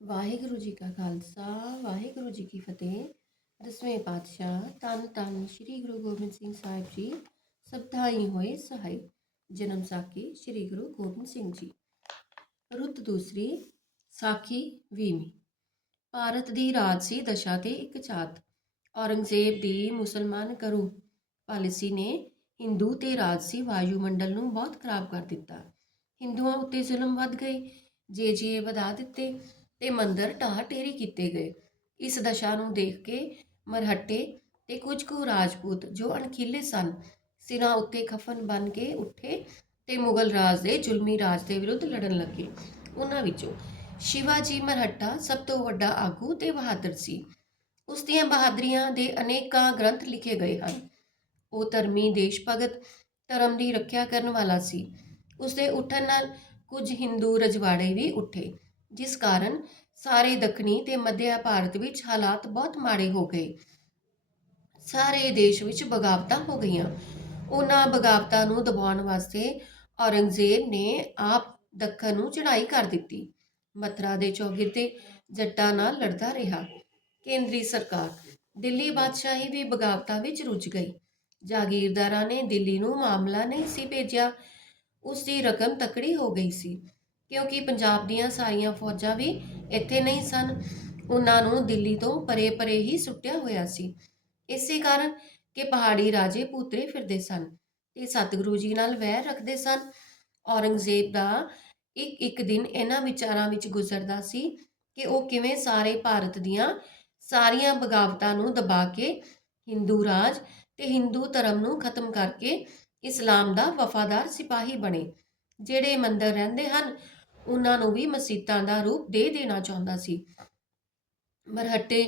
ਵਾਹਿਗੁਰੂ ਜੀ ਕਾ ਖਾਲਸਾ, ਵਾਹਿਗੁਰੂ ਜੀ ਕੀ ਫਤਿਹ। ਦਸਵੇਂ ਪਾਤਸ਼ਾਹ ਧੰਨ ਧੰਨ ਸ੍ਰੀ ਗੁਰੂ ਗੋਬਿੰਦ ਸਿੰਘ ਸਾਹਿਬ ਜੀ ਸਬਦਾਈ ਹੋਏ ਸਹਾਈ। ਜਨਮ ਸਾਖੀ ਸ੍ਰੀ ਗੁਰੂ ਗੋਬਿੰਦ ਸਿੰਘ ਜੀ। ਰੁੱਤ ਦੂਸਰੀ, ਸਾਖੀ ਵੀਵੀਂ ਭਾਰਤ ਦੀ ਰਾਜ ਸੀ ਦਸ਼ਾ ਤੇ ਇੱਕ ਝਾਤ ਔਰੰਗਜ਼ੇਬ ਦੀ ਮੁਸਲਮਾਨ ਕਰੂ ਪਾਲਿਸੀ ਨੇ ਹਿੰਦੂ ਤੇ ਰਾਜਸੀ ਵਾਯੂਮੰਡਲ ਨੂੰ ਬਹੁਤ ਖਰਾਬ ਕਰ ਦਿੱਤਾ। ਹਿੰਦੂਆਂ ਉੱਤੇ ਜ਼ੁਲਮ ਵੱਧ ਗਏ ਜੇ ਜੇ ਵਧਾ ਦਿੱਤੇ ਤੇ ਮੰਦਰ ਢਾਹ ਢੇਰੀ ਕੀਤੇ ਗਏ। ਇਸ ਦਸ਼ਾ ਨੂੰ ਦੇਖ ਕੇ ਮਰਹੱਟੇ ਤੇ ਕੁਝ ਕੁ ਰਾਜਪੂਤ ਜੋ ਅਣਖੀਲੇ ਸਨ, ਸਿਰਾਂ ਉੱਤੇ ਖਫਨ ਬਨ ਕੇ ਉੱਠੇ ਤੇ ਮੁਗਲ ਰਾਜ ਦੇ ਜ਼ੁਲਮੀ ਰਾਜ ਦੇ ਵਿਰੁੱਧ ਲੜਨ ਲੱਗੇ। ਉਹਨਾਂ ਵਿੱਚੋਂ ਸ਼ਿਵਾਜੀ ਮਰਹੱਟਾ ਸਭ ਤੋਂ ਵੱਡਾ ਆਗੂ ਤੇ ਬਹਾਦਰ ਸੀ। ਉਸ ਦੀਆਂ ਬਹਾਦਰੀਆਂ ਦੇ ਅਨੇਕਾਂ ਗ੍ਰੰਥ ਲਿਖੇ ਗਏ ਹਨ। ਉਹ ਧਰਮੀ ਦੇਸ਼ ਭਗਤ ਧਰਮ ਦੀ ਰੱਖਿਆ ਕਰਨ ਵਾਲਾ ਸੀ। ਉਸ ਦੇ ਉੱਠਣ ਨਾਲ ਕੁਝ ਹਿੰਦੂ ਰਜਵਾੜੇ ਵੀ ਉੱਠੇ। ਜਿਸ ਕਾਰਨ ਸਾਰੇ ਦੱਖਣੀ ਤੇ ਮੱਧਿਆ ਭਾਰਤ ਵਿੱਚ ਹਾਲਾਤ ਬਹੁਤ ਮਾੜੇ ਹੋ ਗਏ। ਸਾਰੇ ਦੇਸ਼ ਵਿੱਚ ਬਗਾਵਤਾਂ ਹੋ ਗਈਆਂ। ਉਹਨਾਂ ਬਗਾਵਤਾਂ ਨੂੰ ਦਬਾਉਣ ਵਾਸਤੇ ਔਰੰਗਜ਼ੇਬ ਨੇ ਆਪ ਦੱਖਣ ਨੂੰ ਚੜ੍ਹਾਈ ਕਰ ਦਿੱਤੀ। ਮਥਰਾ ਦੇ ਚੌਗਿਰਦੇ ਜੱਟਾਂ ਨਾਲ ਲੜਦਾ ਰਿਹਾ। ਕੇਂਦਰੀ ਸਰਕਾਰ ਦਿੱਲੀ ਬਾਦਸ਼ਾਹੀ ਵੀ ਬਗਾਵਤਾਂ ਵਿੱਚ ਰੁੱਝ ਗਈ। ਜਾਗੀਰਦਾਰਾਂ ਨੇ ਦਿੱਲੀ ਨੂੰ ਮਾਮਲਾ ਨਹੀਂ ਸੀ ਭੇਜਿਆ। ਉਸ ਦੀ ਰਕਮ ਤਕੜੀ ਹੋ ਗਈ ਸੀ। ਕਿਉਂਕਿ ਪੰਜਾਬ ਦੀਆਂ ਸਾਰੀਆਂ ਫੌਜਾਂ ਵੀ ਇੱਥੇ ਨਹੀਂ ਸਨ। ਉਹਨਾਂ ਨੂੰ ਦਿੱਲੀ ਤੋਂ ਪਰੇ-ਪਰੇ ਹੀ ਸੁੱਟਿਆ ਹੋਇਆ ਸੀ। ਇਸੇ ਕਾਰਨ ਕਿ ਪਹਾੜੀ ਰਾਜੇ ਪੂਤਰੇ ਫਿਰਦੇ ਸਨ ਤੇ ਸਤਿਗੁਰੂ ਜੀ ਨਾਲ ਵੈਰ ਰੱਖਦੇ ਸਨ। ਔਰੰਗਜ਼ੇਬ ਦਾ ਇੱਕ ਇੱਕ ਦਿਨ ਇਹਨਾਂ ਵਿਚਾਰਾਂ ਵਿੱਚ ਗੁਜ਼ਰਦਾ ਸੀ ਕਿ ਉਹ ਕਿਵੇਂ ਸਾਰੇ ਭਾਰਤ ਦੀਆਂ ਸਾਰੀਆਂ ਬਗਾਵਤਾਂ ਨੂੰ ਦਬਾ ਕੇ ਹਿੰਦੂ ਰਾਜ ਤੇ ਹਿੰਦੂ ਧਰਮ ਨੂੰ ਖਤਮ ਕਰਕੇ ਇਸਲਾਮ ਦਾ ਵਫਾਦਾਰ ਸਿਪਾਹੀ ਬਣੇ, ਜਿਹੜੇ ਮੰਦਰ ਰਹਿੰਦੇ ਹਨ ਉਹਨਾਂ ਨੂੰ ਵੀ ਮਸੀਤਾਂ ਦਾ ਰੂਪ ਦੇ ਦੇਣਾ ਚਾਹੁੰਦਾ ਸੀ। ਮਰਹੱਟੇ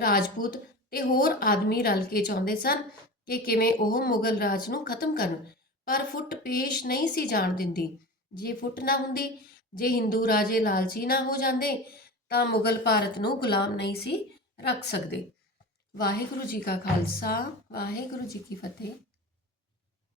ਰਾਜਪੂਤ ਤੇ ਹੋਰ ਆਦਮੀ ਰਲ ਕੇ ਚਾਹੁੰਦੇ ਸਨ ਕਿ ਕਿਵੇਂ ਉਹ ਮੁਗਲ ਰਾਜ ਨੂੰ ਖਤਮ ਕਰਨ, ਪਰ ਫੁੱਟ ਪੇਸ਼ ਨਹੀਂ ਸੀ ਜਾਣ ਦਿੰਦੀ। ਜੇ ਫੁੱਟ ਨਾ ਹੁੰਦੀ, ਜੇ ਹਿੰਦੂ ਰਾਜੇ ਲਾਲਚੀ ਨਾ ਹੋ ਜਾਂਦੇ, ਤਾਂ ਮੁਗਲ ਭਾਰਤ ਨੂੰ ਗੁਲਾਮ ਨਹੀਂ ਸੀ ਰੱਖ ਸਕਦੇ। ਵਾਹਿਗੁਰੂ ਜੀ ਕਾ ਖਾਲਸਾ, ਵਾਹਿਗੁਰੂ ਜੀ ਕੀ ਫਤਿਹ।